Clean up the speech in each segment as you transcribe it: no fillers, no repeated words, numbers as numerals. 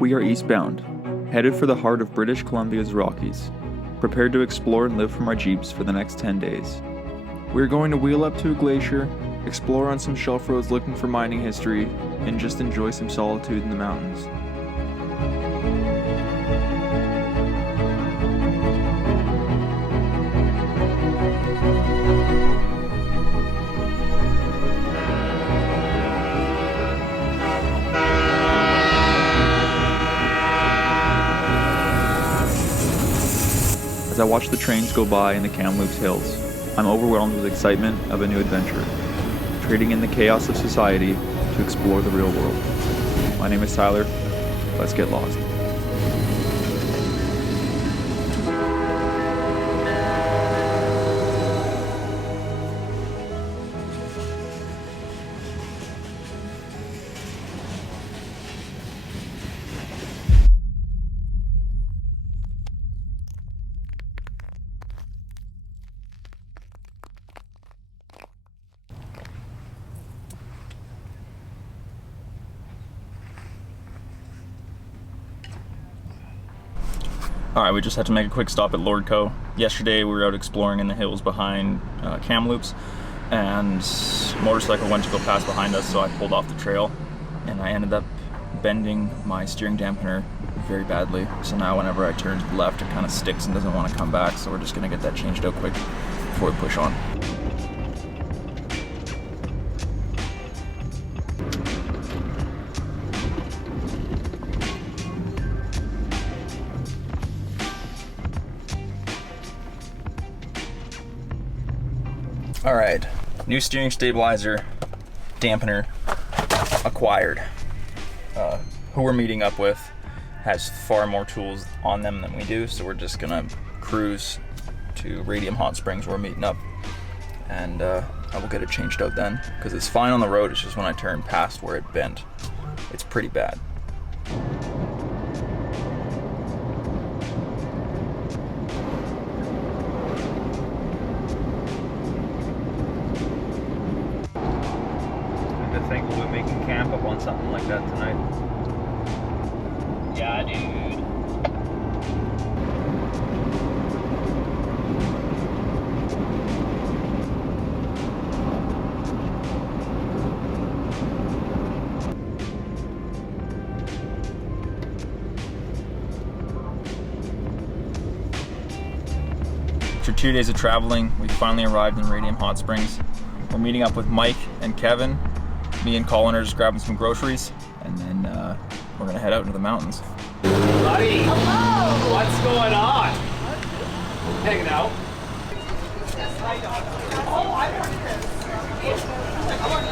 We are eastbound, headed for the heart of British Columbia's Rockies, prepared to explore and live from our jeeps for the next 10 days. We are going to wheel up to a glacier, explore on some shelf roads looking for mining history, and just enjoy some solitude in the mountains. As I watch the trains go by in the Kamloops Hills, I'm overwhelmed with excitement of a new adventure, trading in the chaos of society to explore the real world. My name is Tyler. Let's get lost. Alright, we just had to make a quick stop at Lordco. Yesterday we were out exploring in the hills behind Kamloops, and motorcycle went to go past behind us, so I pulled off the trail and I ended up bending my steering dampener very badly. So now whenever I turn to the left it kind of sticks and doesn't want to come back, so we're just going to get that changed out quick before we push on. All right, new steering stabilizer, dampener acquired. Who we're meeting up with has far more tools on them than we do, so we're just gonna cruise to Radium Hot Springs where we're meeting up, and I will get it changed out then, because it's fine on the road, it's just when I turn past where it bent, it's pretty bad. Think we'll be making camp up on something like that tonight. Yeah, dude. After 2 days of traveling, we finally arrived in Radium Hot Springs. We're meeting up with Mike and Kevin. Me and Colin are just grabbing some groceries, and then we're gonna head out into the mountains. Buddy! Hello! What's going on? Hanging out. Oh, I want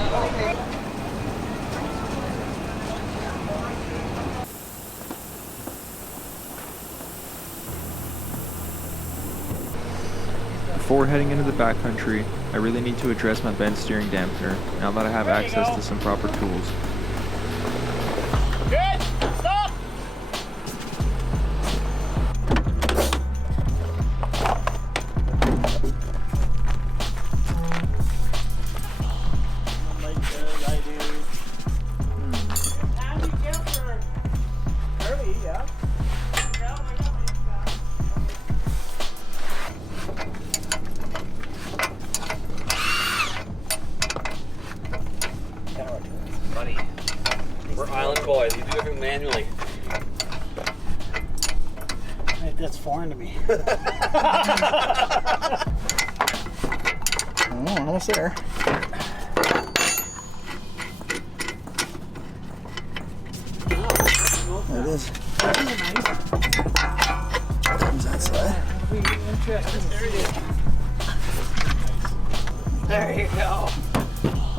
Before heading into the backcountry, I really need to address my bent steering dampener now that I have access to some proper tools. Good! Stop! Buddy, we're island boys. We do everything manually. That's foreign to me. Oh, almost there. There it is. Comes that side. There you go.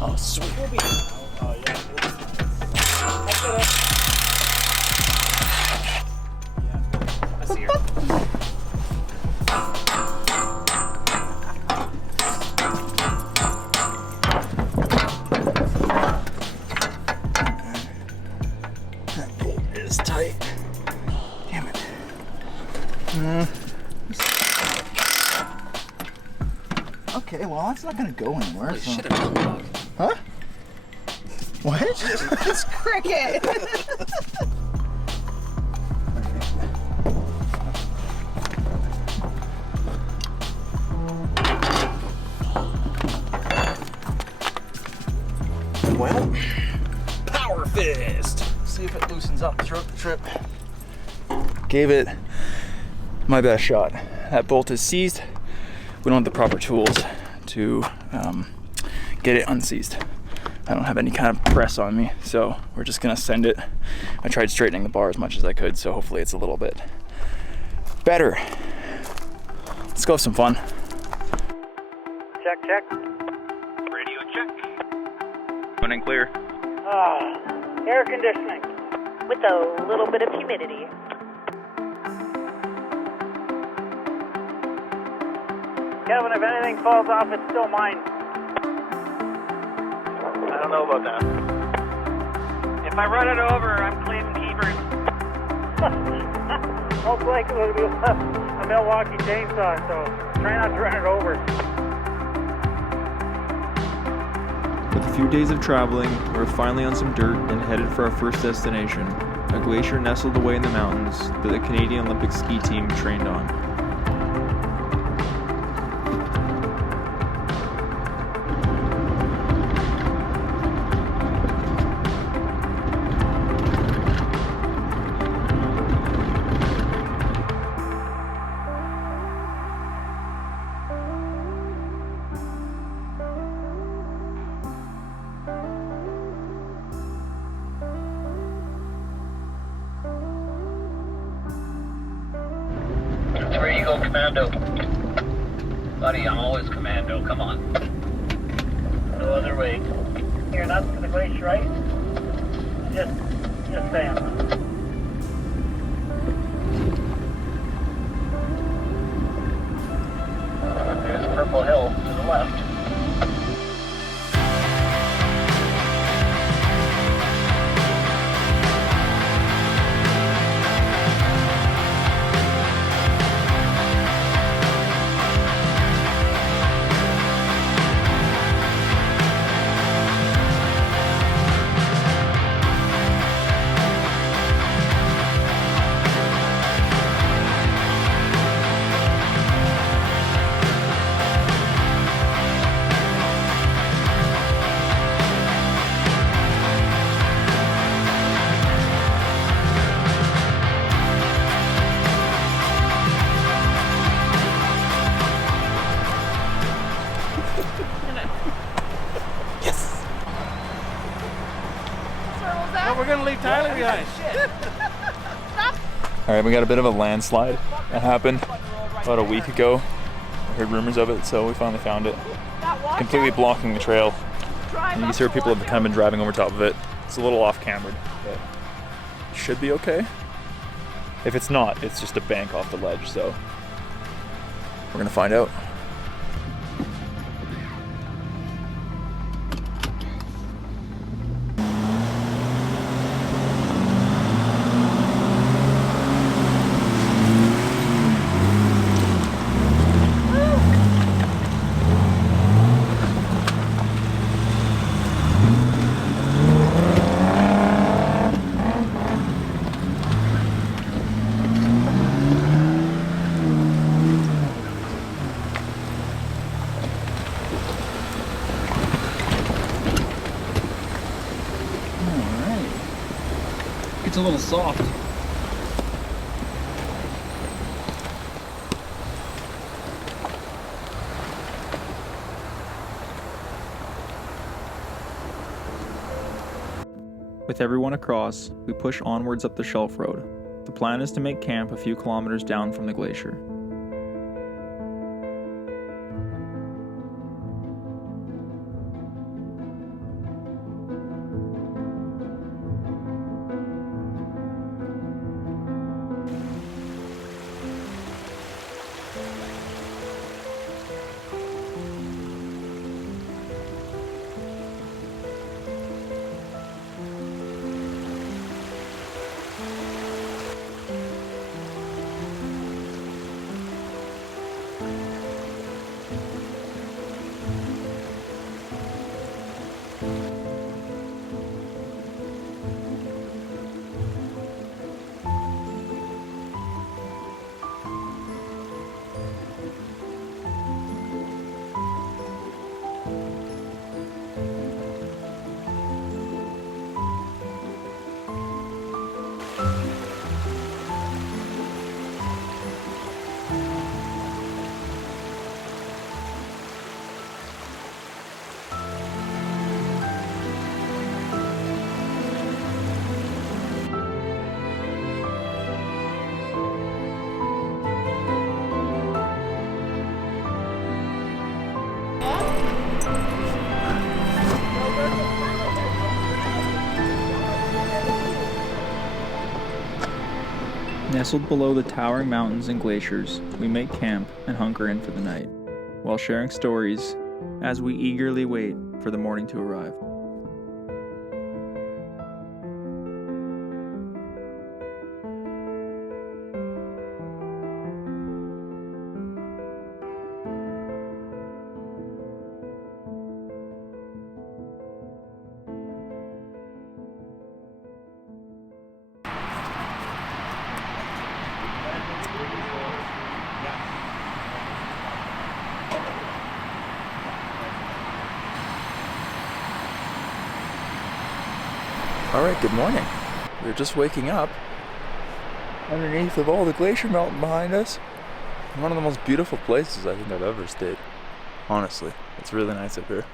Oh, sweet. Oh, yeah. I see her. That bolt is tight. Damn it. Okay, well, it's not gonna go anywhere. Holy So. shit, a dumb dog. Huh? What? It's cricket. go. Power fist. See if it loosens up throughout the trip. Gave it my best shot. That bolt is seized. We don't have the proper tools to get it unseized. I don't have any kind of press on me, so we're just gonna send it. I tried straightening the bar as much as I could, so hopefully it's a little bit better. Let's go have some fun. Check, check. Radio check. Running clear. Air conditioning. With a little bit of humidity. Kevin, if anything falls off, it's still mine. I don't know about that. If I run it over, I'm cleaning keepers. Most likely it'll be a Milwaukee chainsaw, so try not to run it over. With a few days of traveling, we're finally on some dirt and headed for our first destination, a glacier nestled away in the mountains that the Canadian Olympic ski team trained on. Where you go, Commando? Buddy, I'm always Commando. Come on. No other way. You're not to the glacier, right? Just saying. There's Purple Hill to the left. No, we're gonna leave Tyler behind. All right, we got a bit of a landslide that happened about a week ago. I heard rumors of it, so we finally found it. Completely blocking the trail. And you can see where people have kind of been driving over top of it. It's a little off-cambered, but it should be okay. If it's not, it's just a bank off the ledge, so we're gonna find out. It's a little soft. With everyone across, we push onwards up the shelf road. The plan is to make camp a few kilometers down from the glacier. Nestled below the towering mountains and glaciers, we make camp and hunker in for the night, while sharing stories as we eagerly wait for the morning to arrive. Alright, good morning. We're just waking up underneath of all the glacier melting behind us. One of the most beautiful places I think I've ever stayed. Honestly, it's really nice up here.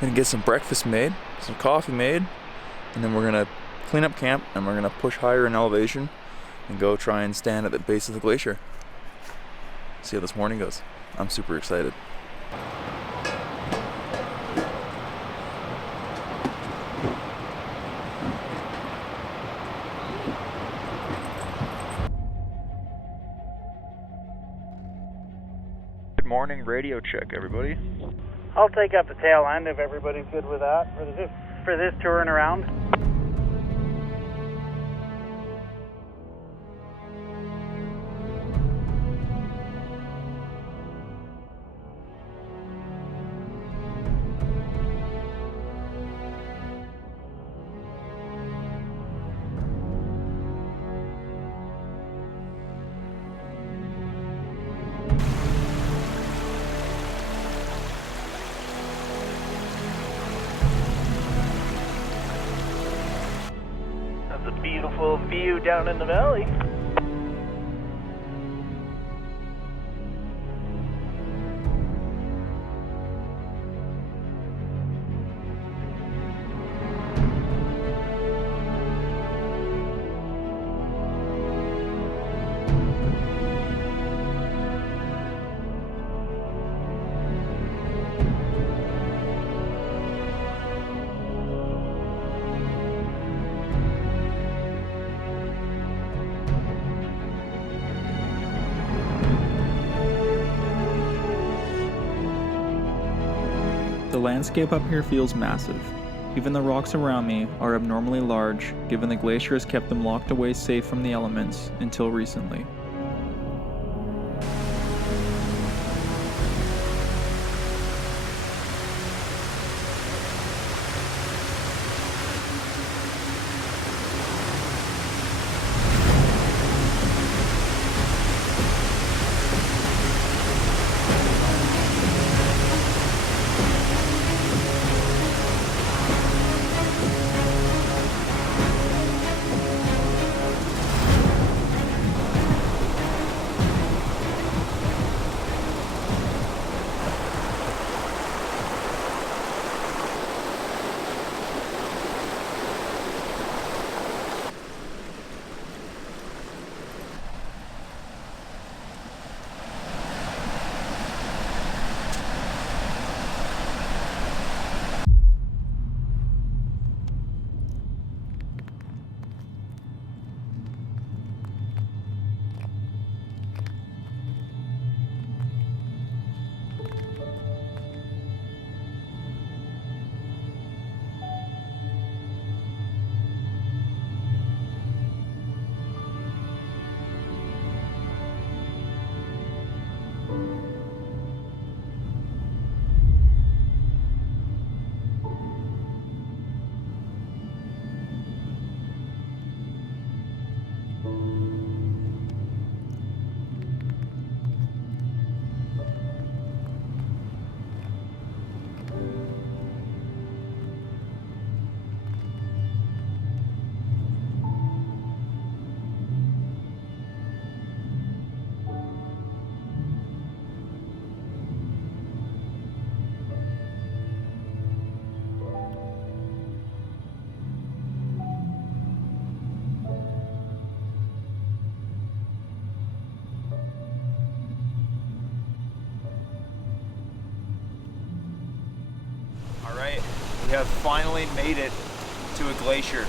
Gonna get some breakfast made, some coffee made, and then we're gonna clean up camp and we're gonna push higher in elevation and go try and stand at the base of the glacier. See how this morning goes. I'm super excited. Morning radio check, everybody. I'll take up the tail end if everybody's good with that for this touring around. That's a beautiful view down in the valley. The landscape up here feels massive. Even the rocks around me are abnormally large, given the glacier has kept them locked away safe from the elements until recently. Alright, we have finally made it to a glacier.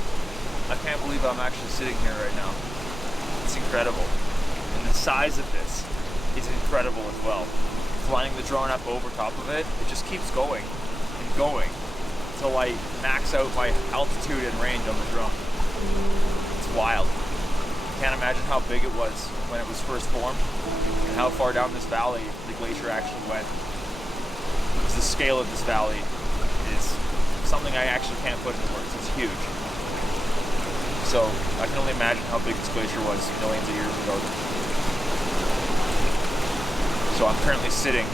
I can't believe I'm actually sitting here right now. It's incredible. And the size of this is incredible as well. Flying the drone up over top of it, it just keeps going and going until I max out my altitude and range on the drone. It's wild. Can't imagine how big it was when it was first formed and how far down this valley the glacier actually went. Because the scale of this valley is something I actually can't put into words. It's huge. So I can only imagine how big this glacier was millions of years ago. So I'm currently sitting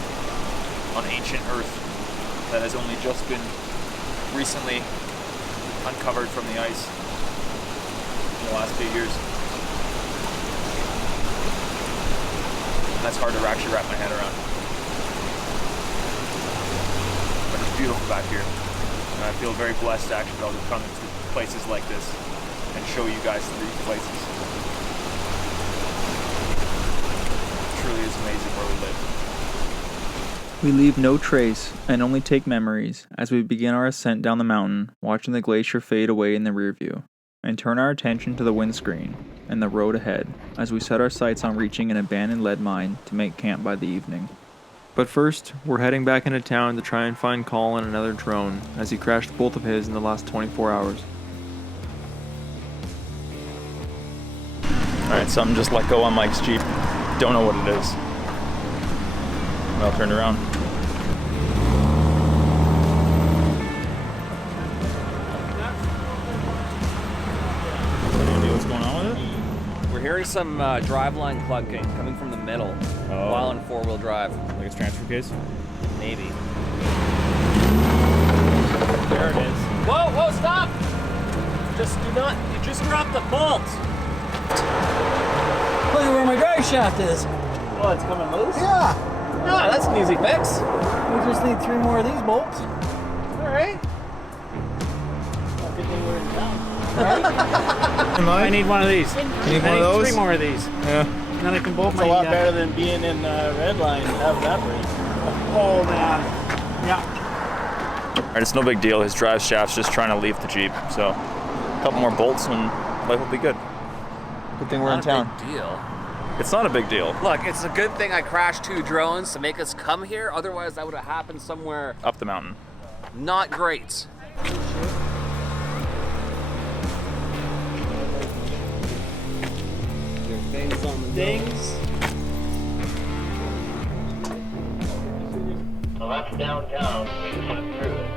on ancient Earth that has only just been recently uncovered from the ice in the last few years. That's hard to actually wrap my head around. But it's beautiful back here. And I feel very blessed to actually be able to come into places like this and show you guys these places. It truly is amazing where we live. We leave no trace and only take memories as we begin our ascent down the mountain, watching the glacier fade away in the rear view, and turn our attention to the windscreen and the road ahead as we set our sights on reaching an abandoned lead mine to make camp by the evening. But first, we're heading back into town to try and find Colin another drone as he crashed both of his in the last 24 hours. Alright, something just let go on Mike's Jeep. Don't know what it is. I'll turn around. What's going on with it? We're hearing some driveline clunking coming from the middle while in four-wheel drive. Like it's transfer case? Maybe. There it is. Whoa, whoa, stop! You just dropped the bolt! Look at where my drive shaft is. Oh, it's coming loose? Yeah. Ah, that's an easy fix. We just need 3 more of these bolts. All right. Good thing we're in town. I need one of these. You need one of those? 3 more of these. Yeah. Then I can bolt It's my... a lot better than being in red line and have that break. Oh, man. Yeah. Alright, it's no big deal. His drive shaft's just trying to leave the Jeep. So, a couple more bolts and life will be good. Good thing we're in town. Not a big deal. It's not a big deal. Look, it's a good thing I crashed 2 drones to make us come here. Otherwise, that would have happened somewhere Up the mountain. not great. There's things on the things. Well, that's downtown. We just went through it.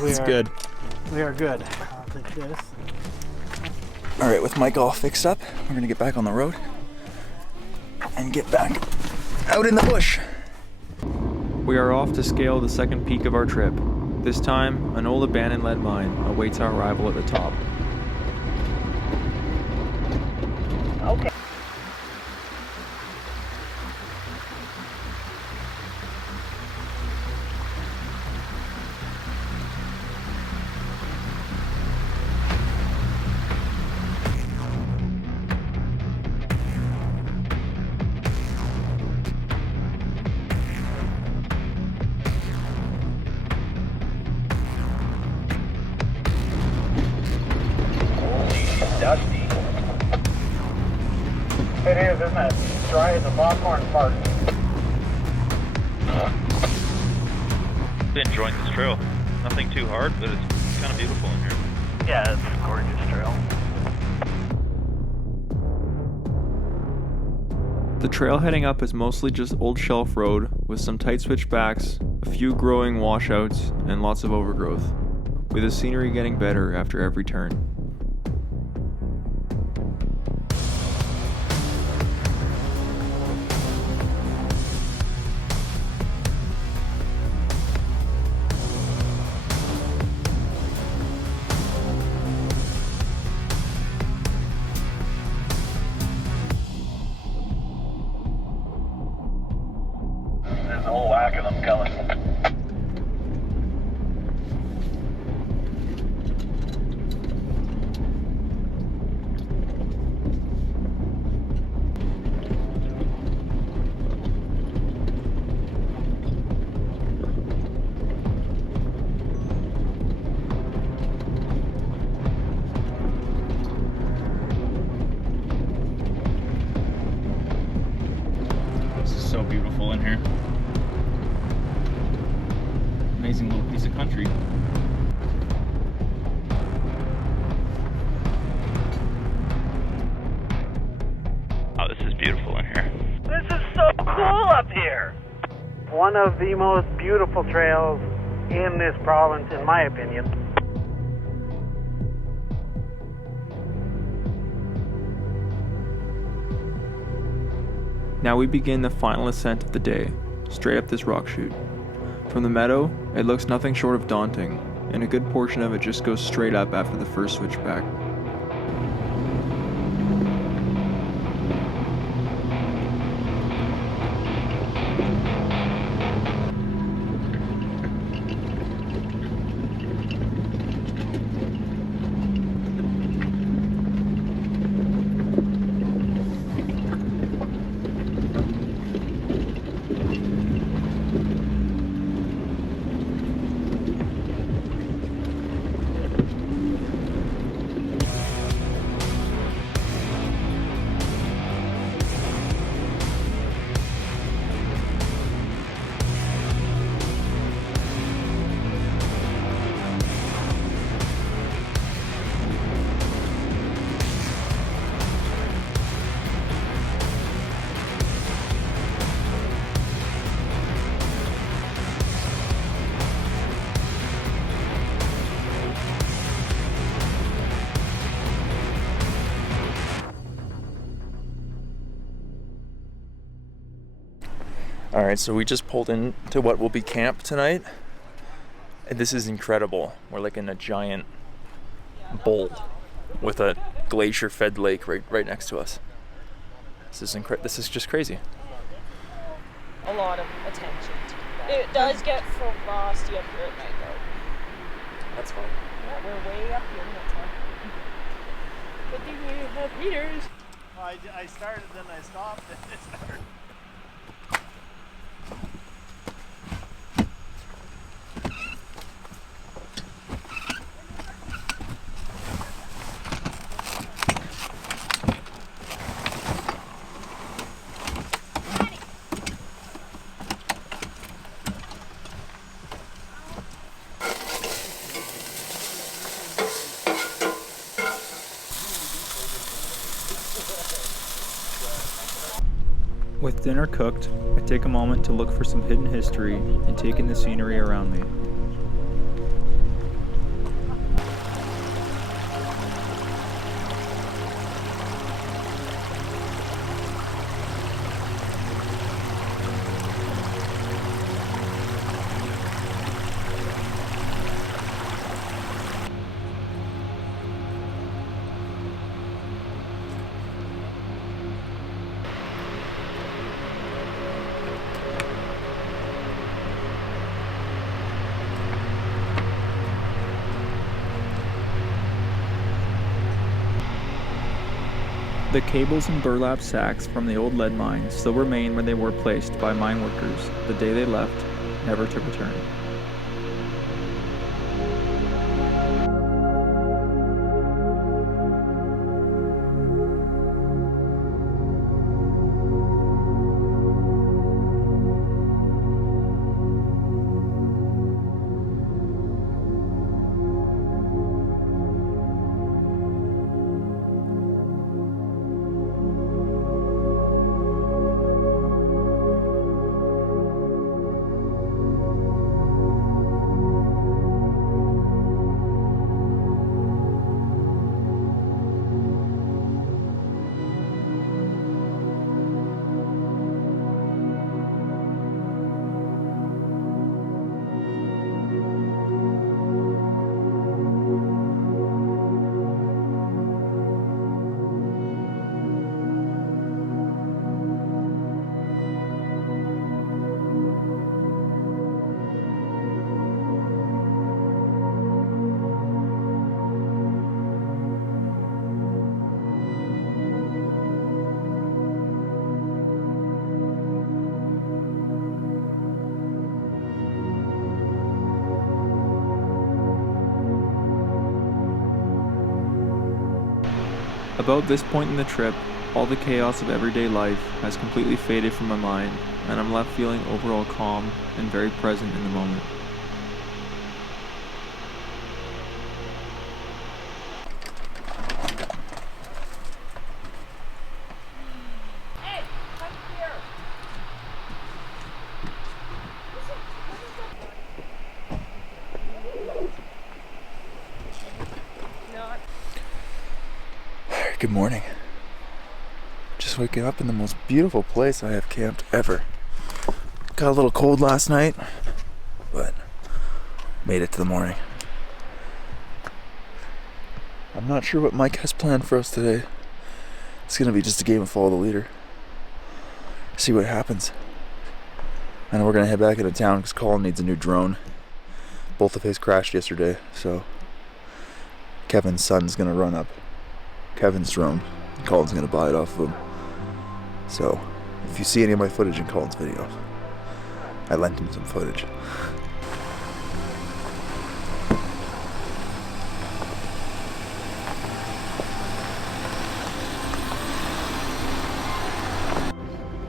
It's good. We are good. I'll take this. Alright, with Mike all fixed up, we're gonna get back on the road and get back out in the bush. We are off to scale the second peak of our trip. This time, an old abandoned lead mine awaits our arrival at the top. Okay. Dusty. It is, isn't it? Dry as a popcorn fart. Been enjoying this trail. Nothing too hard, but it's kind of beautiful in here. Yeah, it's a gorgeous trail. The trail heading up is mostly just old shelf road with some tight switchbacks, a few growing washouts, and lots of overgrowth, with the scenery getting better after every turn. There's a whole whack of them. going. This is so beautiful in here. Amazing little piece of country. Oh, this is beautiful in here. This is so cool up here. One of the most beautiful trails in this province, in my opinion. Now we begin the final ascent of the day, straight up this rock chute. From the meadow, it looks nothing short of daunting, and a good portion of it just goes straight up after the first switchback. All right, so we just pulled into what will be camp tonight. And this is incredible. We're like in a giant bowl with a glacier-fed lake right next to us. This is just crazy. A lot of attention to that. It does get frosty up here at night though. That's fine. Yeah, we're way up here, that's fine. Good thing we have heaters. I started, then I stopped, and it started. With dinner cooked, I take a moment to look for some hidden history and take in the scenery around me. The cables and burlap sacks from the old lead mine still remain where they were placed by mine workers the day they left, never to return. About this point in the trip, all the chaos of everyday life has completely faded from my mind, and I'm left feeling overall calm and very present in the moment. Hey, come here. Not. Good morning. Just waking up in the most beautiful place I have camped ever. Got a little cold last night, but made it to the morning. I'm not sure what Mike has planned for us today. It's gonna be just a game of follow the leader. See what happens. I know we're gonna head back into town because Colin needs a new drone. Both of his crashed yesterday, so Kevin's son's gonna run up Kevin's drone. Colin's gonna buy it off of him. So, if you see any of my footage in Colin's video, I lent him some footage.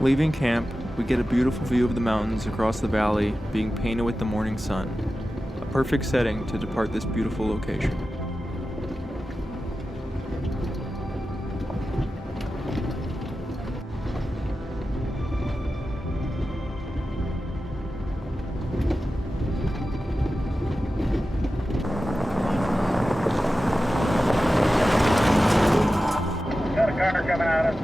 Leaving camp, we get a beautiful view of the mountains across the valley being painted with the morning sun. A perfect setting to depart this beautiful location. Got a car coming at us.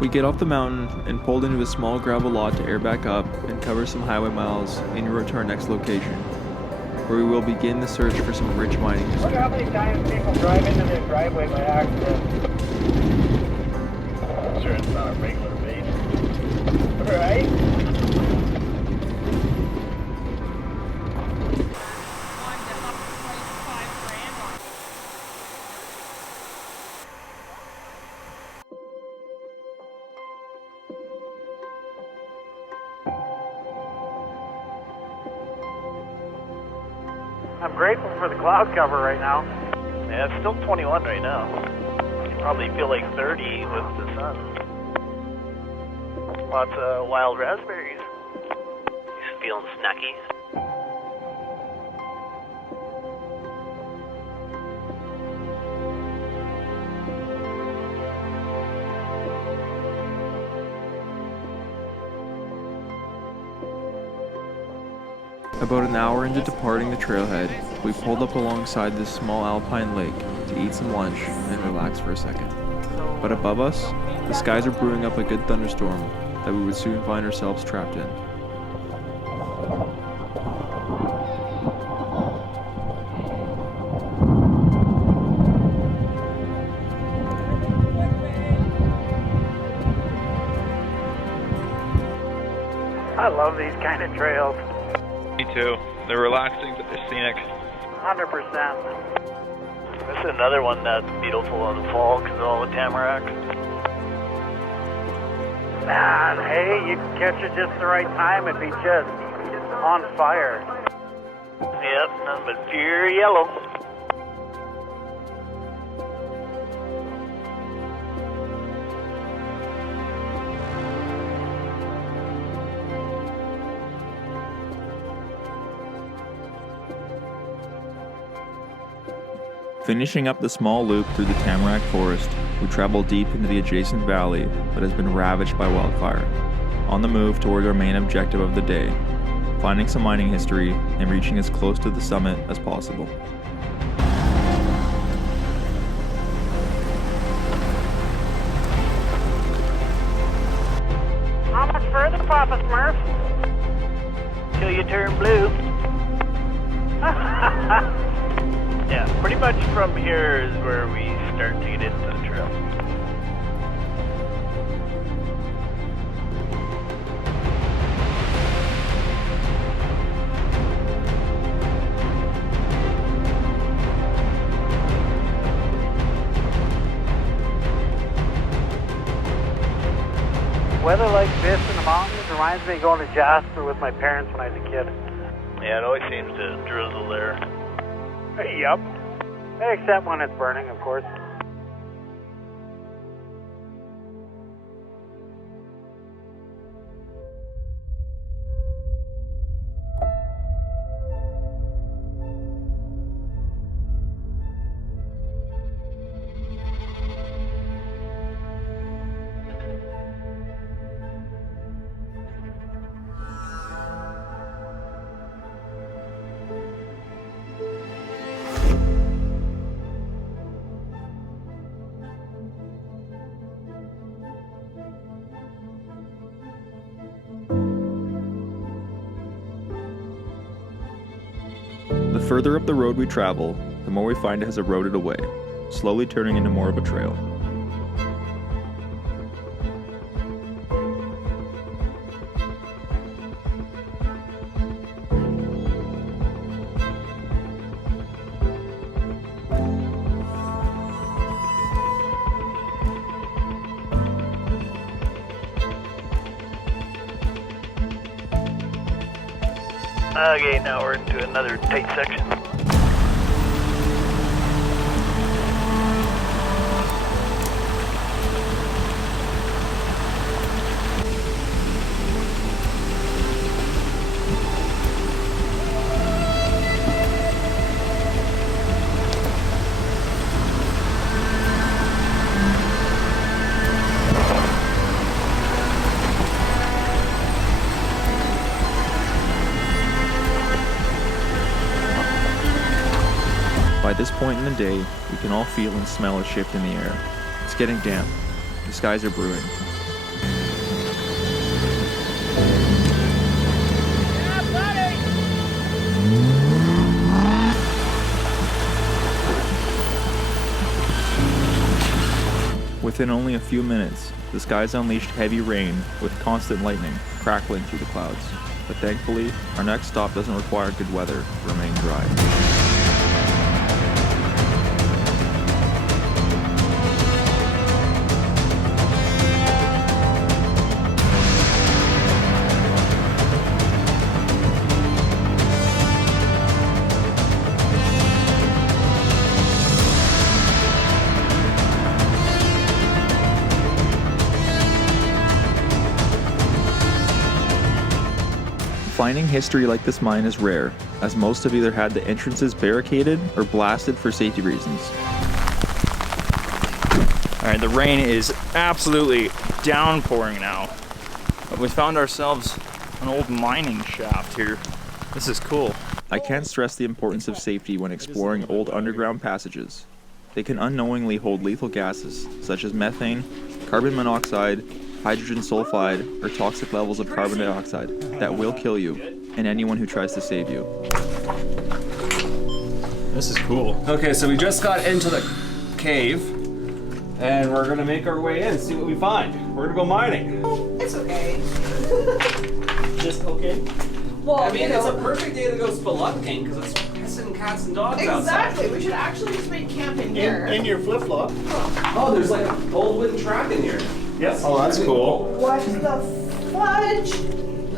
We get off the mountain and pulled into a small gravel lot to air back up and cover some highway miles en route to our next location, where we will begin the search for some rich mining Look history. how many times people drive into this driveway by accident. I'm sure it's not a regular base. Right? I'm grateful for the cloud cover right now. Yeah, it's still 21 right now. You probably feel like 30 with the sun. Lots of wild raspberries. You feeling snacky? About an hour into departing the trailhead, we pulled up alongside this small alpine lake to eat some lunch and relax for a second. But above us, the skies are brewing up a good thunderstorm that we would soon find ourselves trapped in. I love these kind of trails. Me too. They're relaxing, but they're scenic. 100%. This is another one that's beautiful in the fall because of all the tamarack. Man, hey, you can catch it just the right time. It'd be just on fire. Yep, nothing but pure yellow. Finishing up the small loop through the tamarack forest, we travel deep into the adjacent valley that has been ravaged by wildfire, on the move toward our main objective of the day, finding some mining history and reaching as close to the summit as possible. How much further, Papa Smurf? Till you turn blue. Yeah, pretty much from here is where we start to get into the trail. Weather like this in the mountains reminds me of going to Jasper with my parents when I was a kid. Yeah, it always seems to drizzle there. Yep. Except when it's burning, of course. The further up the road we travel, the more we find it has eroded away, slowly turning into more of a trail. Okay, now we're into another tight section. By this point in the day, we can all feel and smell a shift in the air. It's getting damp. The skies are brewing. Within only a few minutes, the skies unleashed heavy rain with constant lightning crackling through the clouds. But thankfully, our next stop doesn't require good weather to remain dry. Finding history like this mine is rare, as most have either had the entrances barricaded or blasted for safety reasons. Alright, the rain is absolutely downpouring now. But we found ourselves an old mining shaft here. This is cool. I can't stress the importance of safety when exploring old underground passages. They can unknowingly hold lethal gases such as methane, carbon monoxide, hydrogen sulfide, or toxic levels of carbon dioxide that will kill you and anyone who tries to save you. This is cool. Okay, so we just got into the cave, and we're gonna make our way in, see what we find. We're gonna go mining. It's okay. Just okay? Well, I mean, you know, it's a perfect day to go spelunking, because it's pissing cats and dogs outside. exactly. We should actually just make camp in here. In your flip-flop. Oh, there's like an old wooden track in here. Yes. Oh, that's cool. What the fudge?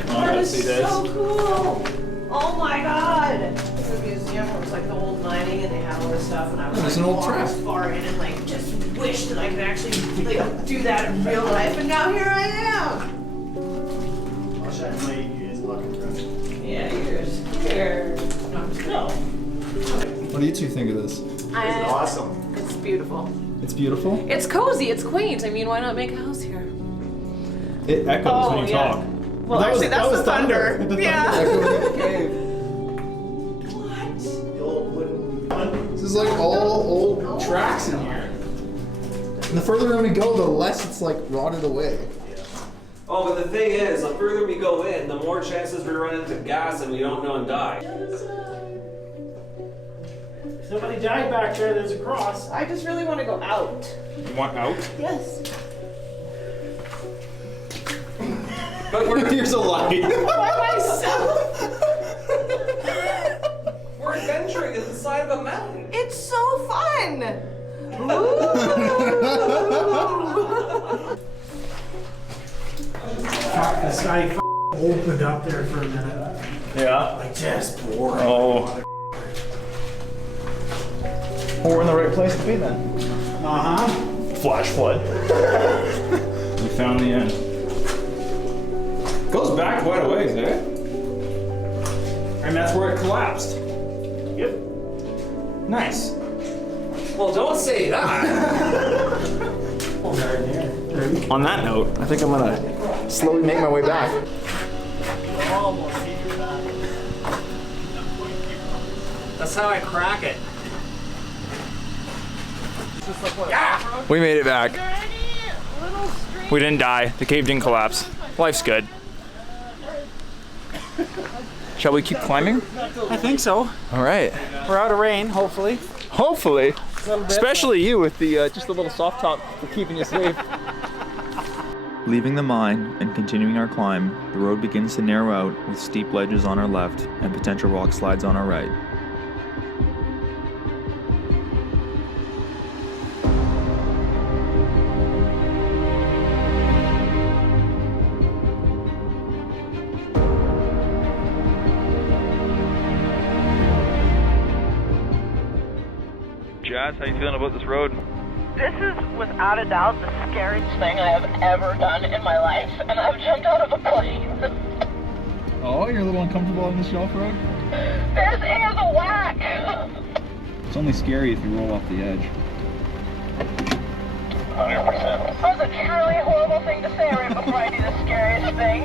That is see this. so cool. Oh my god. It's a museum where it's like the old mining and they have all this stuff, and I was There's like an old far, track. far in and like just wished that I could actually like do that in real life, and now here I am. I'll shine my is looking for Yeah, you're scared. No. What do you two think of this? awesome. It's beautiful. It's beautiful. It's cozy. It's quaint. I mean, why not make a house here? It echoes when you talk. Well, actually, that's the thunder. Yeah. The old wooden one. This is like all old tracks in here. And the further in we go, the less it's like rotted away. Oh, but the thing is, the further we go in, the more chances we run into gas and we don't know and die. Somebody died back there, there's a cross. I just really want to go out. You want out? Yes. But we're Here's a light. By myself. we're adventuring in the side of a mountain. It's so fun. Ooh. The sky opened up there for a minute. Yeah. Like just boring. Oh. Well, we're in the right place to be then. Uh-huh. Flash flood. We found the end. Goes back quite a ways, eh? And that's where it collapsed. Yep. Nice. Well, don't say that. On that note, I think I'm gonna slowly make my way back. That's how I crack it. We made it back. We didn't die. The cave didn't collapse. Life's good. Shall we keep climbing? I think so. All right. We're out of rain, hopefully. Hopefully. Especially you with the just a little soft top for keeping you safe. Leaving the mine and continuing our climb, the road begins to narrow out with steep ledges on our left and potential rock slides on our right. Jazz, how you feeling about this road? This is, without a doubt, the scariest thing I have ever done in my life, and I've jumped out of a plane. Oh, you're a little uncomfortable on this shelf road? This is whack! It's only scary if you roll off the edge. 100%. That was a truly horrible thing to say right before I do the scariest thing.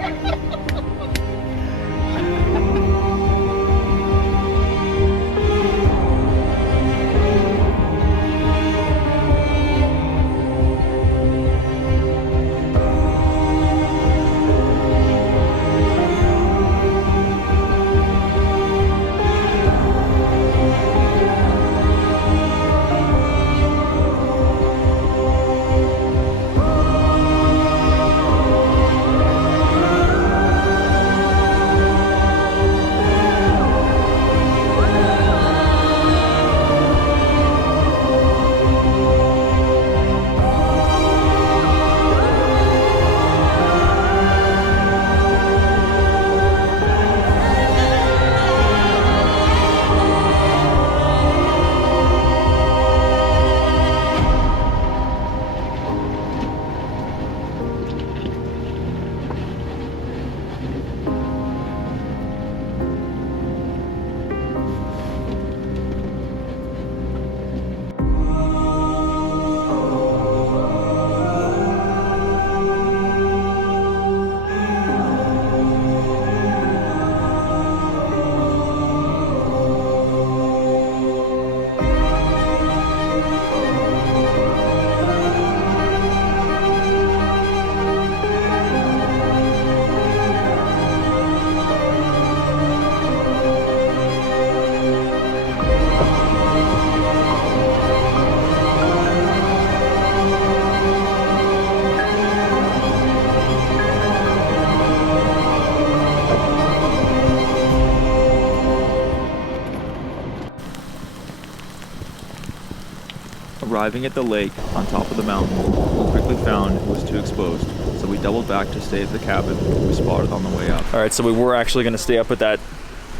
Arriving at the lake on top of the mountain, we quickly found it was too exposed, so we doubled back to stay at the cabin we spotted on the way up. All right, so we were actually going to stay up at that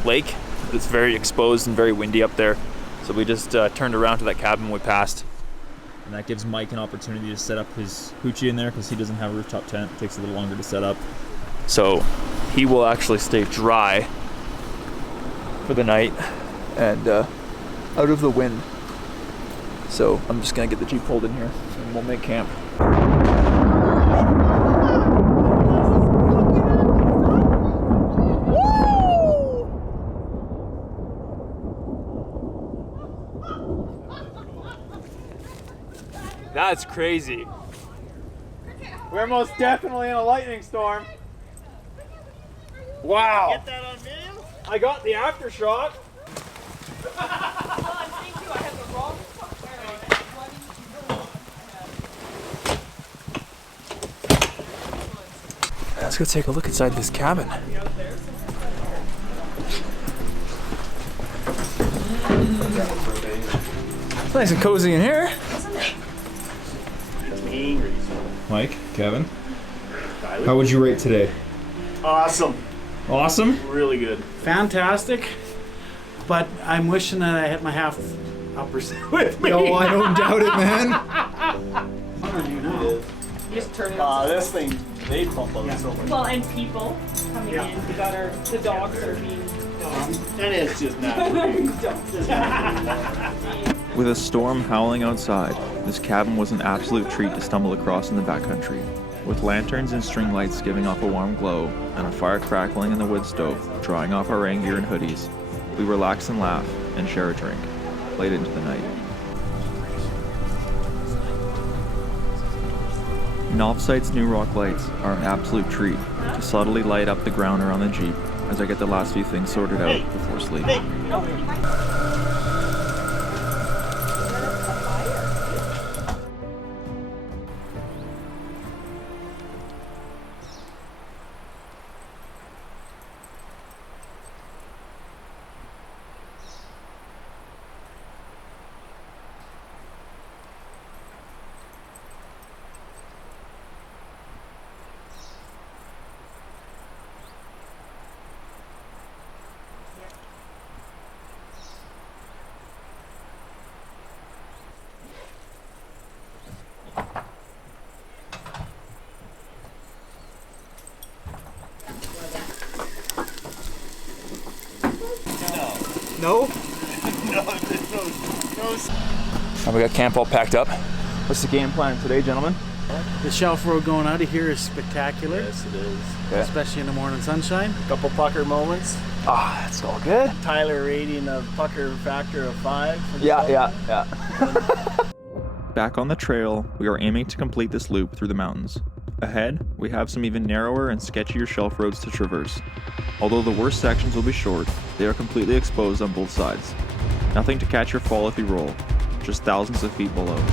lake. It's very exposed and very windy up there. So we just turned around to that cabin we passed. And that gives Mike an opportunity to set up his hoochie in there because he doesn't have a rooftop tent. It takes a little longer to set up. So he will actually stay dry for the night and out of the wind. So I'm just gonna get the Jeep pulled in here and we'll make camp. That's crazy. We're most definitely in a lightning storm. Wow. Get that on video? I got the aftershock. Let's go take a look inside this cabin. It's nice and cozy in here. Mike, Kevin, how would you rate today? Awesome. Awesome? Really good. Fantastic. But I'm wishing that I had my half 100% with me. No, I don't doubt it, man. Just turn it This thing, they pump out so much. Well, and people coming in. We got the dogs are being dogs. And it's just not. With a storm howling outside, this cabin was an absolute treat to stumble across in the backcountry. With lanterns and string lights giving off a warm glow, and a fire crackling in the wood stove, drying off our rain gear and hoodies, we relax and laugh and share a drink, late into the night. Novsight's new rock lights are an absolute treat to subtly light up the ground around the Jeep as I get the last few things sorted out before sleep. No? We got camp all packed up. What's the game plan today, gentlemen? The shelf road going out of here is spectacular. Yes, it is. Okay. Especially in the morning sunshine. A couple pucker moments. Ah, that's all good. Tyler rating a pucker factor of 5. For the Yeah. Back on the trail, we are aiming to complete this loop through the mountains. Ahead, we have some even narrower and sketchier shelf roads to traverse. Although the worst sections will be short, they are completely exposed on both sides. Nothing to catch or fall if you roll, just thousands of feet below.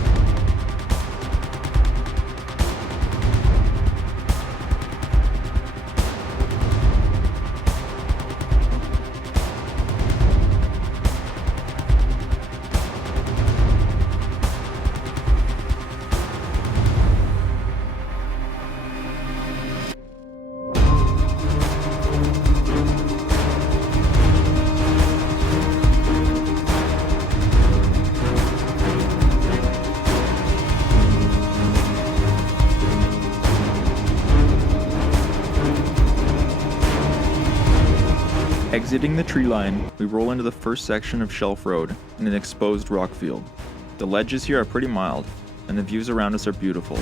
Exiting the tree line, we roll into the first section of shelf road in an exposed rock field. The ledges here are pretty mild, and the views around us are beautiful.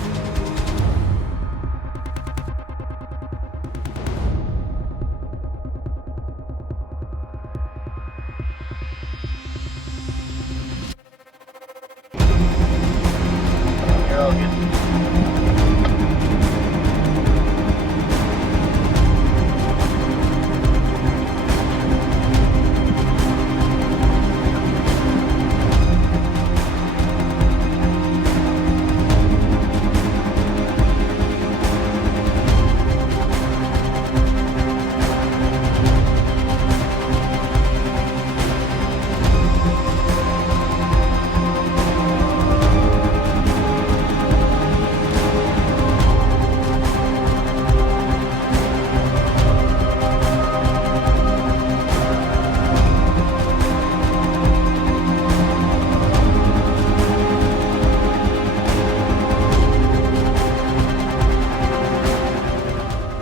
You're all good.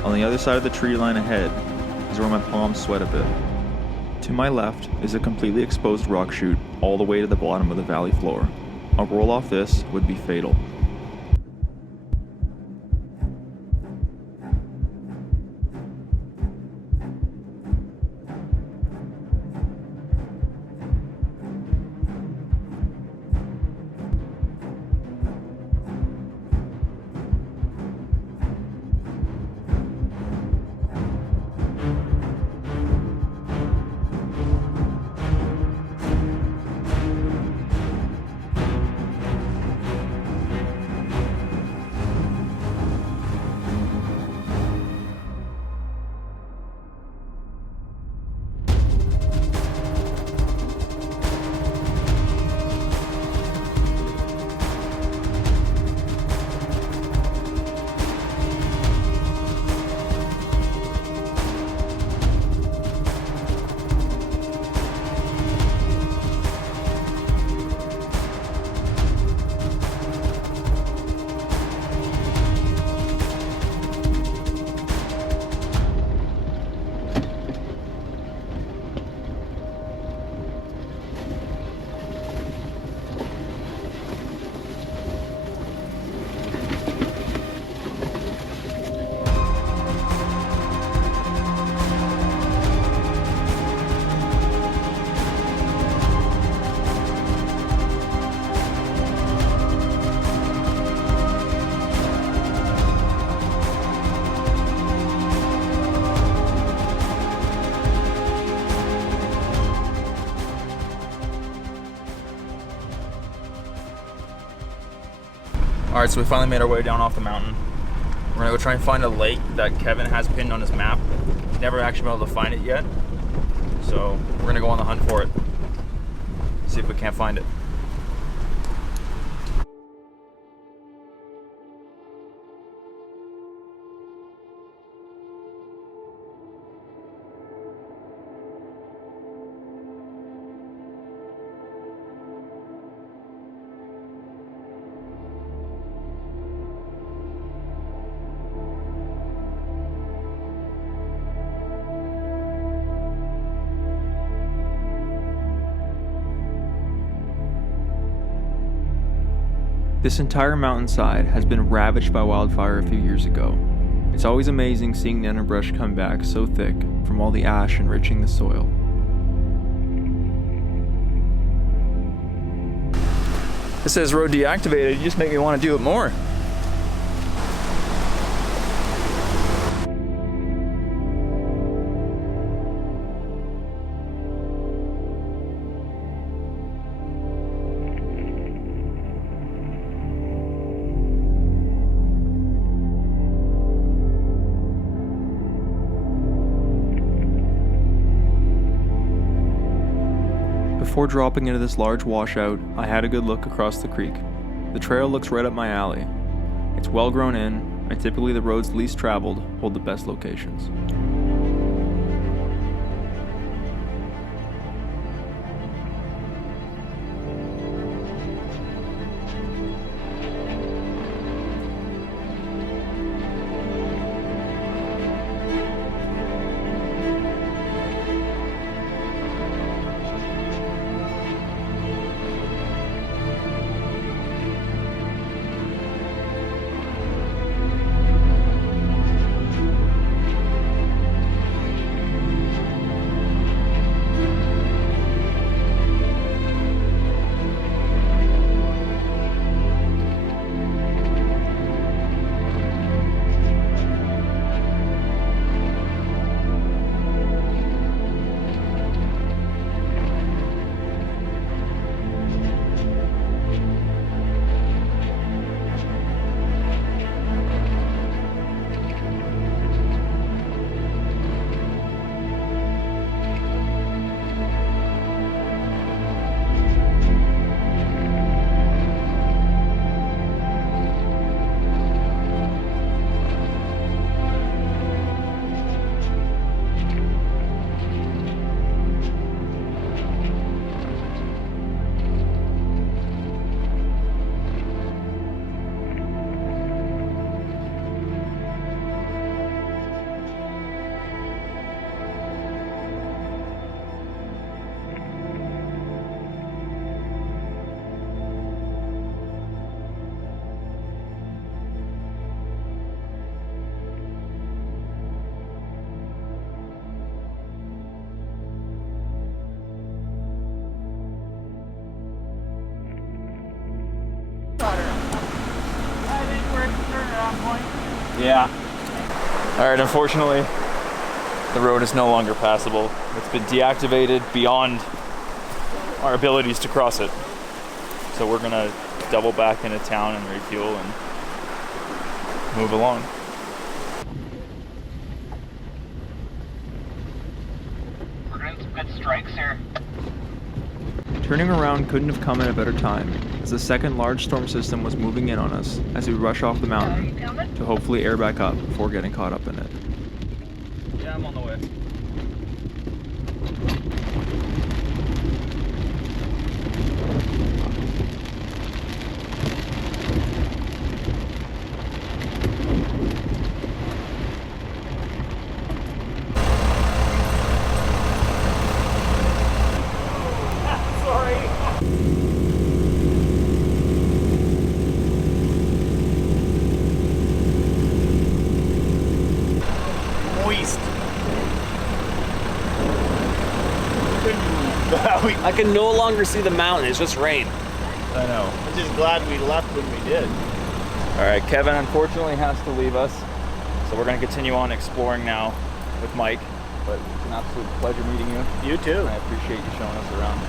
On the other side of the tree line ahead is where my palms sweat a bit. To my left is a completely exposed rock chute all the way to the bottom of the valley floor. A roll off this would be fatal. Alright, so we finally made our way down off the mountain. We're gonna go try and find a lake that Kevin has pinned on his map. He's never actually been able to find it yet. So we're gonna go on the hunt for it. See if we can't find it. This entire mountainside has been ravaged by wildfire a few years ago. It's always amazing seeing the underbrush come back so thick from all the ash enriching the soil. It says road deactivated, you just make me want to do it more. Before dropping into this large washout, I had a good look across the creek. The trail looks right up my alley. It's well grown in, and typically the roads least traveled hold the best locations. Yeah. Alright, unfortunately, the road is no longer passable. It's been deactivated beyond our abilities to cross it. So we're gonna double back into town and refuel and move along. We're getting some good strikes here. Turning around couldn't have come at a better time, as the second large storm system was moving in on us as we rush off the mountain to hopefully air back up before getting caught up in it. Yeah, I'm on the way. I can no longer see the mountain, it's just rain. I know. I'm just glad we left when we did. Alright, Kevin unfortunately has to leave us. So we're going to continue on exploring now with Mike. But it's an absolute pleasure meeting you. You too. I appreciate you showing us around.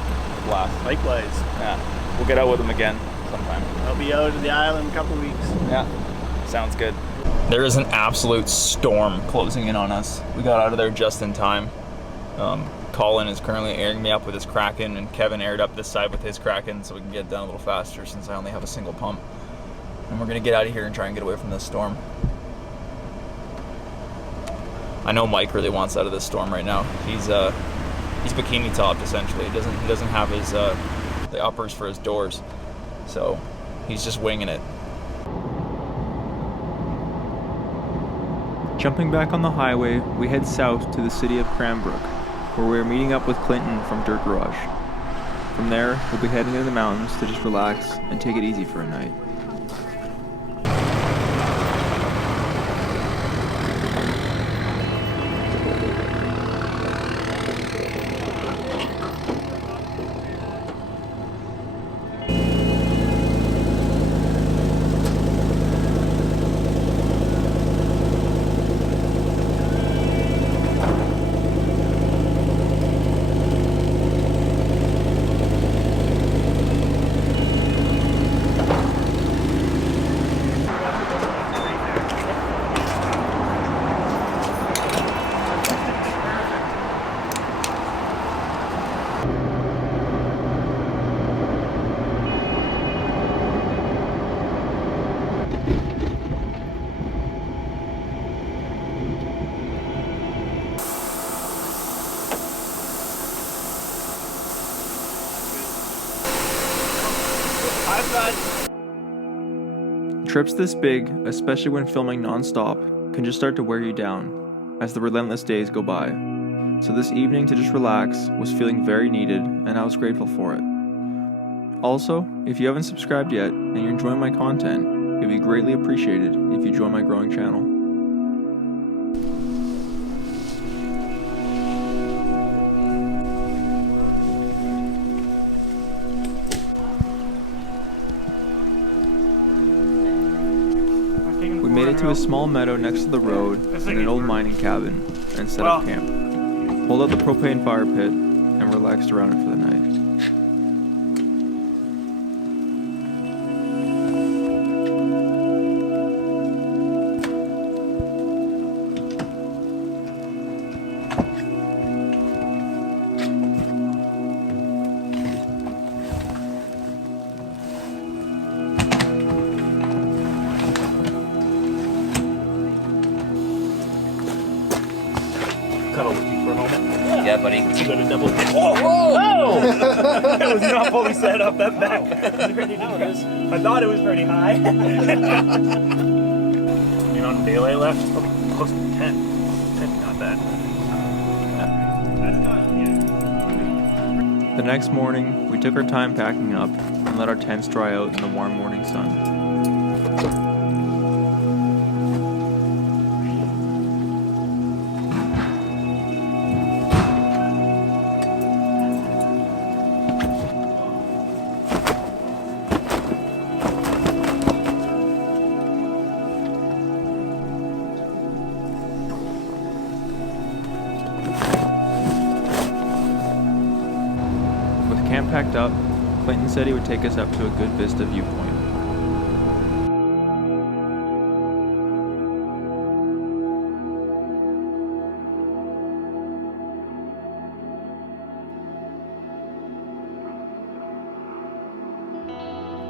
Blast. Likewise. Yeah. We'll get out with him again. sometime. I'll be out of the island in a couple weeks. Yeah, sounds good. There is an absolute storm closing in on us. We got out of there just in time. Colin is currently airing me up with his Kraken, and Kevin aired up this side with his Kraken so we can get down a little faster since I only have a single pump. And we're gonna get out of here and try and get away from this storm. I know Mike really wants out of this storm right now. He's bikini topped essentially. He doesn't have his the uppers for his doors, so he's just winging it. Jumping back on the highway, we head south to the city of Cranbrook, where we are meeting up with Clinton from Dirt Garage. From there, we'll be heading into the mountains to just relax and take it easy for a night. Trips this big, especially when filming non-stop, can just start to wear you down as the relentless days go by. So this evening to just relax was feeling very needed, and I was grateful for it. Also, if you haven't subscribed yet and you're enjoying my content, it would be greatly appreciated if you join my growing channel. We made it to a small meadow next to the road and an old mining cabin and set up camp. Pulled out the propane fire pit and relaxed around it for the night. Cuddle with you for a moment. Yeah, buddy. You got a double. Whoa! Whoa! That was not fully set up. That back was pretty dangerous. I thought it was pretty high. You know, daylight left. It's probably close to 10. 10, not bad. The next morning, we took our time packing up and let our tents dry out in the warm morning sun. Camp packed up, Clinton said he would take us up to a good vista viewpoint.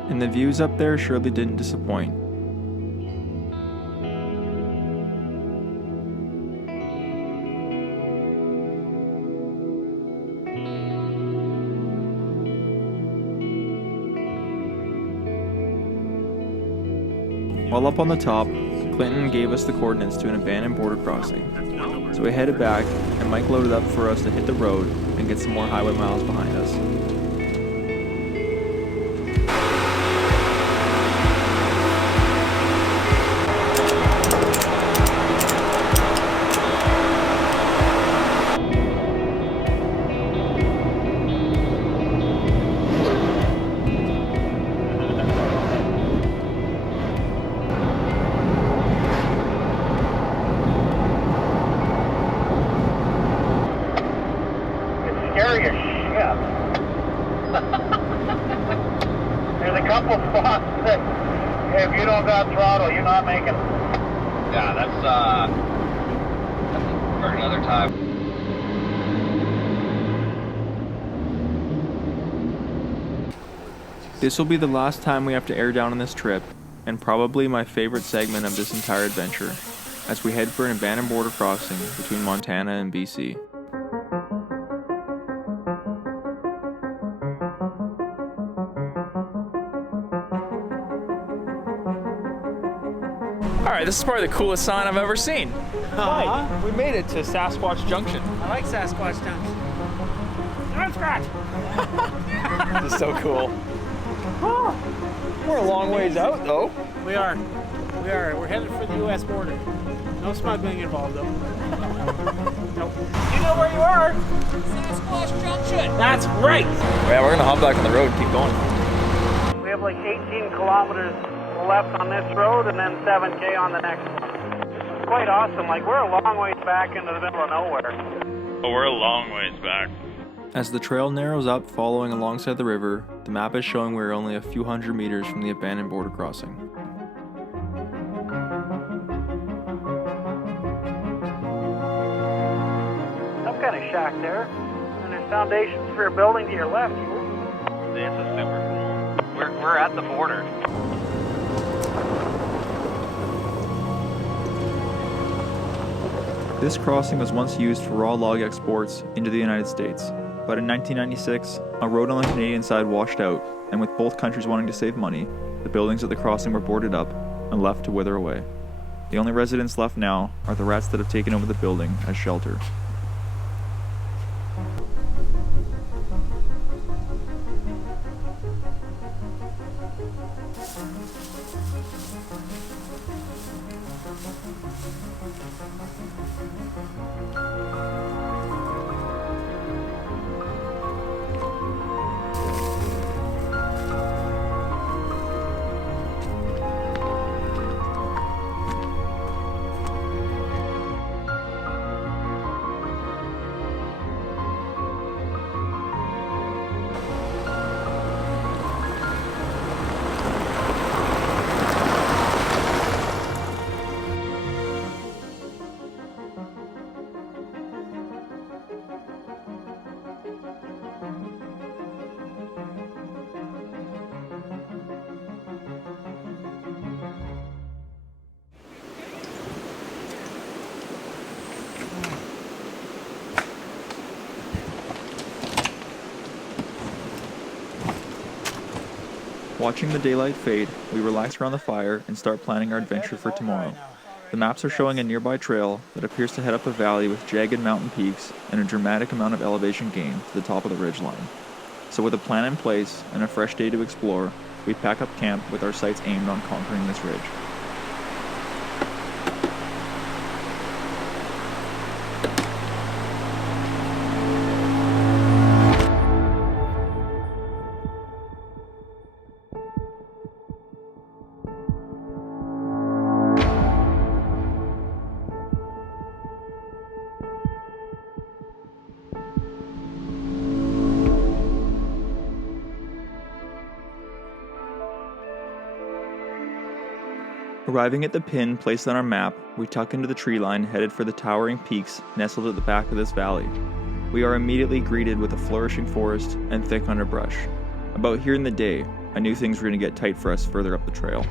And the views up there surely didn't disappoint. While up on the top, Clinton gave us the coordinates to an abandoned border crossing. So we headed back, and Mike loaded up for us to hit the road and get some more highway miles behind us. Scary as shit. If you don't got throttle, you're not making it. Yeah, that's for another time. This will be the last time we have to air down on this trip, and probably my favorite segment of this entire adventure, as we head for an abandoned border crossing between Montana and BC. Alright, this is probably the coolest sign I've ever seen. We made it to Sasquatch Junction. I like Sasquatch Junction. I'm Scratch. This is so cool. We're a long ways out though. We are. We're headed for the U.S. border. No smuggling involved though. Nope. You know where you are? Sasquatch Junction. That's right. Yeah, we're gonna hop back on the road and keep going. We have like 18 kilometers left on this road and then 7K on the next one. This is quite awesome. Like, we're a long ways back into the middle of nowhere. Oh, we're a long ways back. As the trail narrows up following alongside the river, the map is showing we're only a few hundred meters from the abandoned border crossing. Some kind of shack there. And there's foundations for your building to your left. This is super cool. We're at the border. This crossing was once used for raw log exports into the United States, but in 1996, a road on the Canadian side washed out, and with both countries wanting to save money, the buildings at the crossing were boarded up and left to wither away. The only residents left now are the rats that have taken over the building as shelter. Watching the daylight fade, we relax around the fire and start planning our adventure for tomorrow. The maps are showing a nearby trail that appears to head up a valley with jagged mountain peaks and a dramatic amount of elevation gain to the top of the ridgeline. So with a plan in place and a fresh day to explore, we pack up camp with our sights aimed on conquering this ridge. Arriving at the pin placed on our map, we tuck into the tree line headed for the towering peaks nestled at the back of this valley. We are immediately greeted with a flourishing forest and thick underbrush. About here in the day, I knew things were going to get tight for us further up the trail.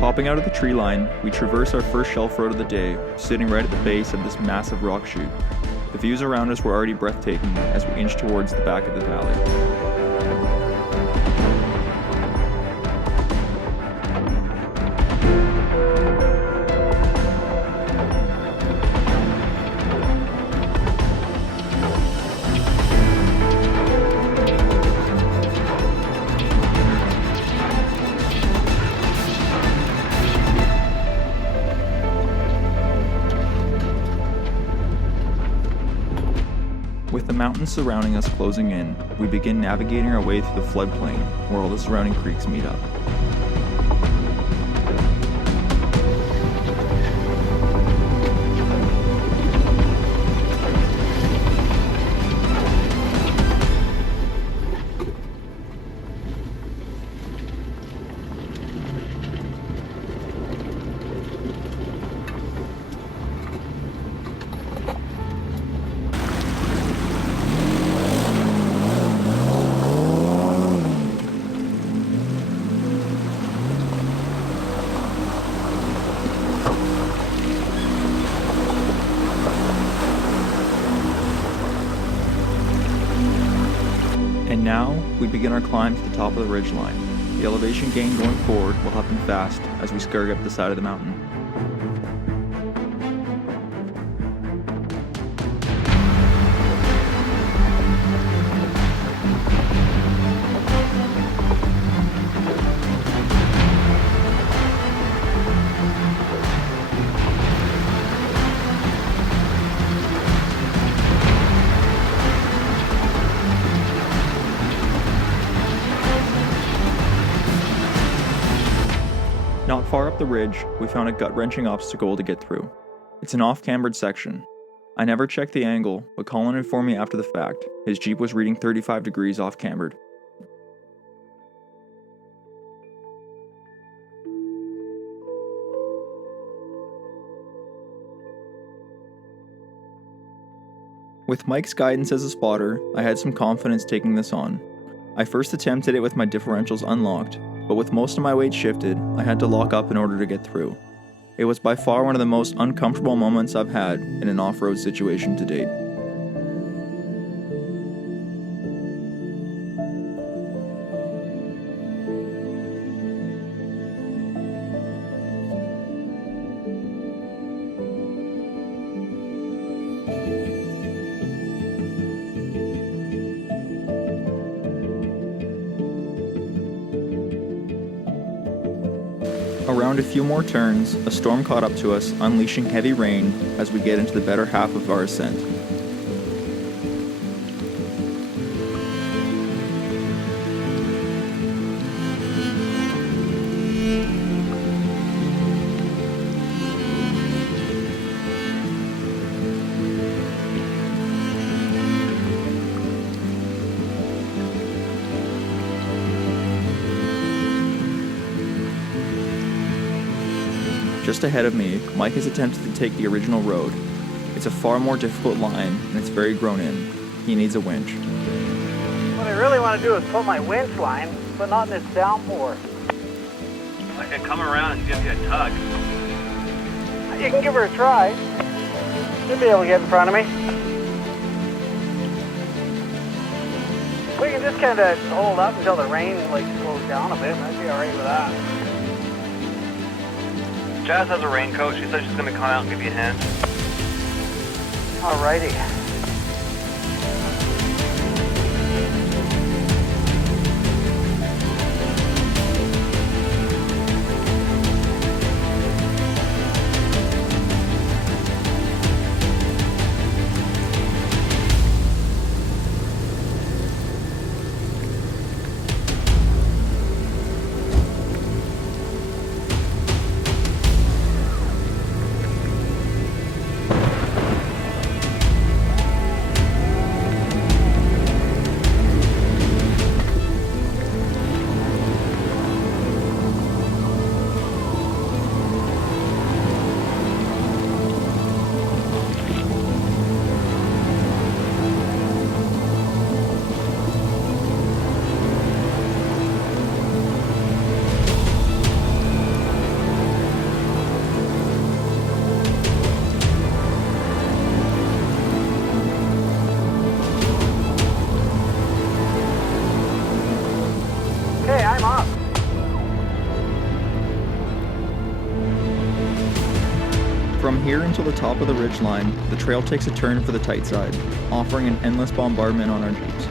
Popping out of the tree line, we traverse our first shelf road of the day, sitting right at the base of this massive rock chute. The views around us were already breathtaking as we inched towards the back of the valley. With the mountain mountains surrounding us closing in, we begin navigating our way through the floodplain where all the surrounding creeks meet up. And now, we begin our climb to the top of the ridgeline. The elevation gain going forward will happen fast as we scurry up the side of the mountain. Not far up the ridge, we found a gut-wrenching obstacle to get through. It's an off-cambered section. I never checked the angle, but Colin informed me after the fact his Jeep was reading 35 degrees off-cambered. With Mike's guidance as a spotter, I had some confidence taking this on. I first attempted it with my differentials unlocked, but with most of my weight shifted, I had to lock up in order to get through. It was by far one of the most uncomfortable moments I've had in an off-road situation to date. Around a few more turns, a storm caught up to us, unleashing heavy rain as we get into the better half of our ascent. Just ahead of me, Mike has attempted to take the original road. It's a far more difficult line, and it's very grown in. He needs a winch. What I really want to do is put my winch line, but not in this downpour. I could come around and give you a tug. You can give her a try. Should be able to get in front of me. We can just kind of hold up until the rain slows down a bit. I'd be all right with that. Jazz has a raincoat. She said she's going to come out and give you a hand. Alrighty. Okay, I'm up. From here until the top of the ridgeline, the trail takes a turn for the tight side, offering an endless bombardment on our Jeeps.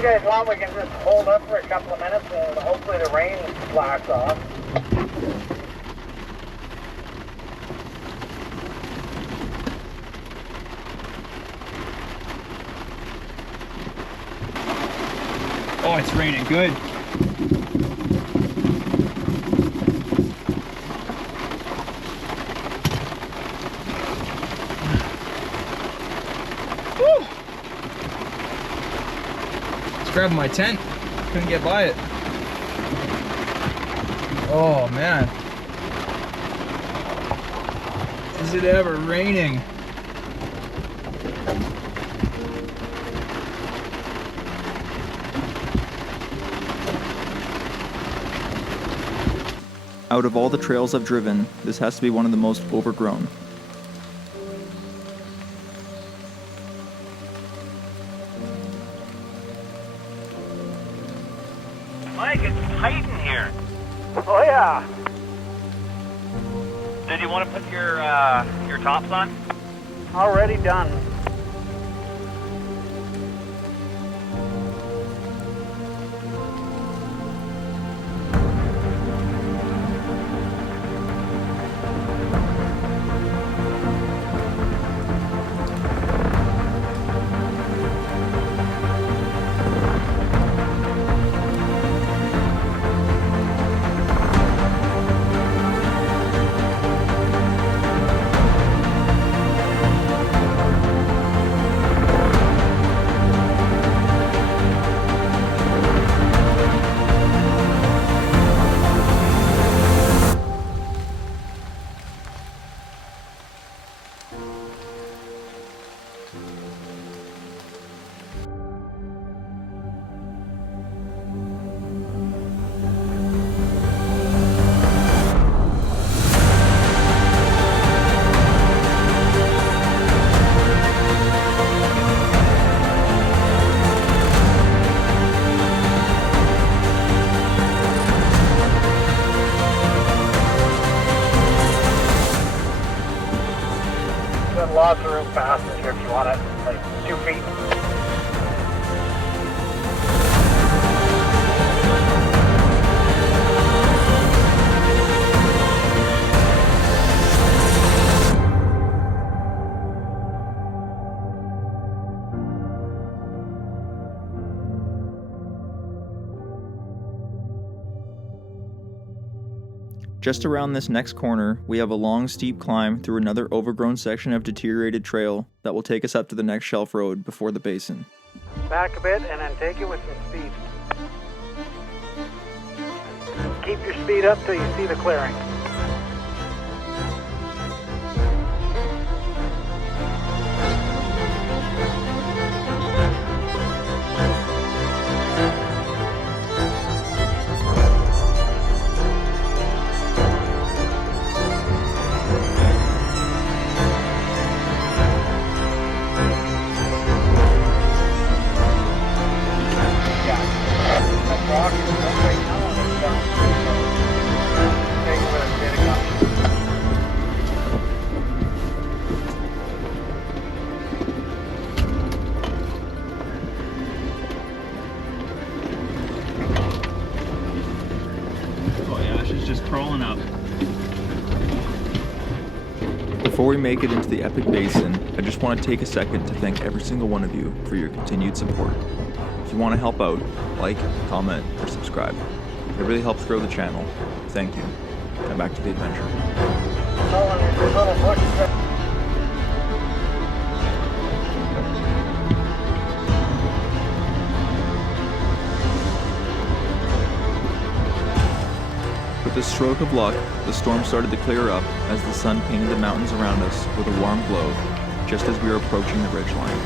you guys want, we can just hold up for a couple of minutes and hopefully the rain blacks off. Oh, it's raining good. Woo! It's grabbing my tent. Couldn't get by it. Oh man. Is it ever raining? Out of all the trails I've driven, this has to be one of the most overgrown. Mike, it's tight in here. Oh yeah. Did you want to put your tops on? Already done. Lots of room passenger if you want it, like 2 feet. Just around this next corner, we have a long, steep climb through another overgrown section of deteriorated trail that will take us up to the next shelf road before the basin. Back a bit and then take it with some speed. Keep your speed up till you see the clearing. Crawling up. Before we make it into the epic basin, I just want to take a second to thank every single one of you for your continued support. If you want to help out, like, comment, or subscribe. It really helps grow the channel. Thank you. Now back to the adventure. With a stroke of luck, the storm started to clear up as the sun painted the mountains around us with a warm glow, just as we were approaching the ridgeline.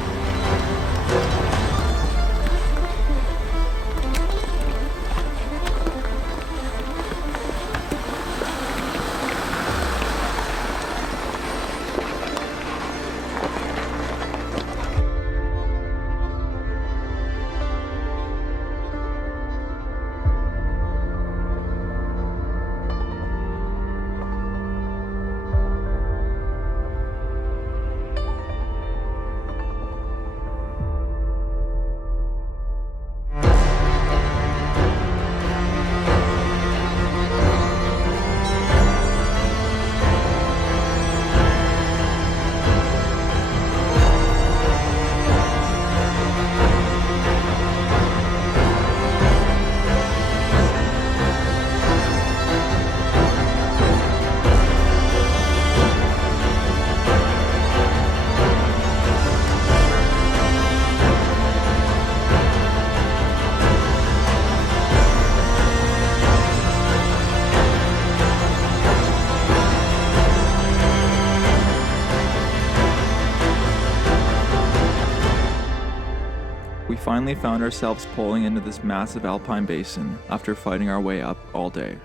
finally found ourselves pulling into this massive alpine basin after fighting our way up all day.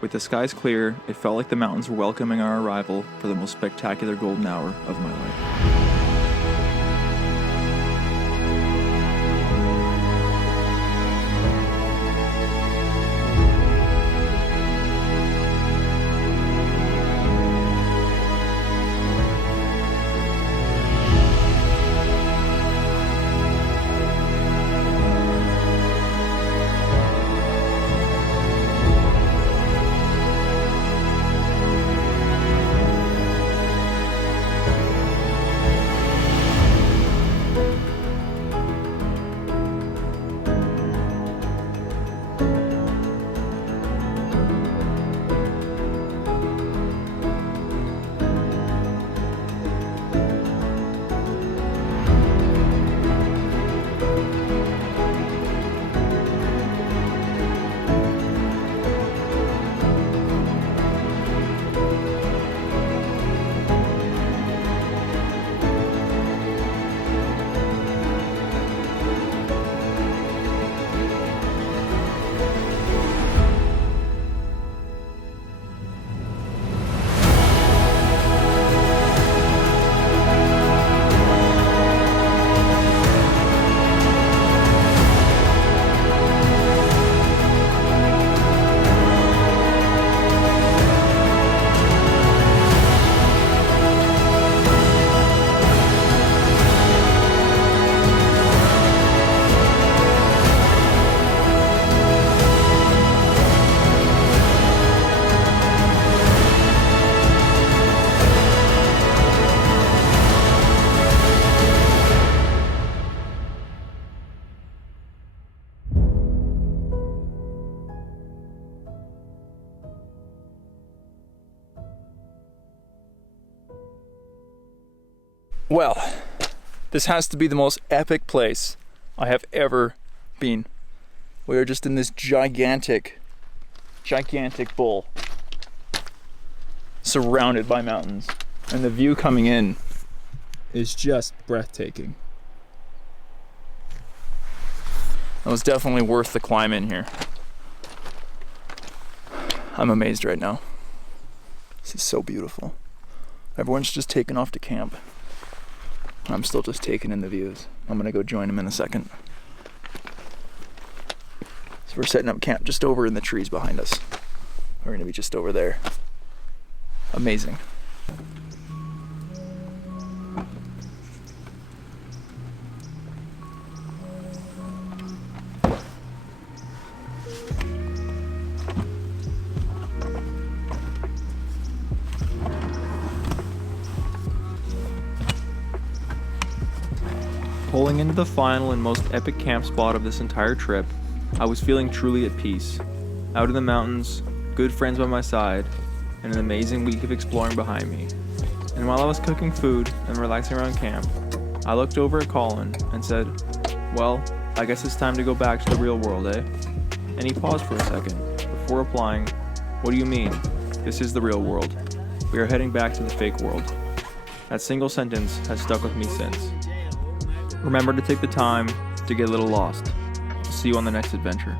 With the skies clear, it felt like the mountains were welcoming our arrival for the most spectacular golden hour of my life. Well, this has to be the most epic place I have ever been. We are just in this gigantic bowl surrounded by mountains, and the view coming in is just breathtaking. It was definitely worth the climb in here. I'm amazed right now. This is so beautiful. Everyone's just taken off to camp. I'm still just taking in the views. I'm gonna go join them in a second. So we're setting up camp just over in the trees behind us. We're gonna be just over there. Amazing. Pulling into the final and most epic camp spot of this entire trip, I was feeling truly at peace. Out in the mountains, good friends by my side, and an amazing week of exploring behind me. And while I was cooking food and relaxing around camp, I looked over at Colin and said, "Well, I guess it's time to go back to the real world, eh?" And he paused for a second before replying, "What do you mean? This is the real world. We are heading back to the fake world." That single sentence has stuck with me since. Remember to take the time to get a little lost. See you on the next adventure.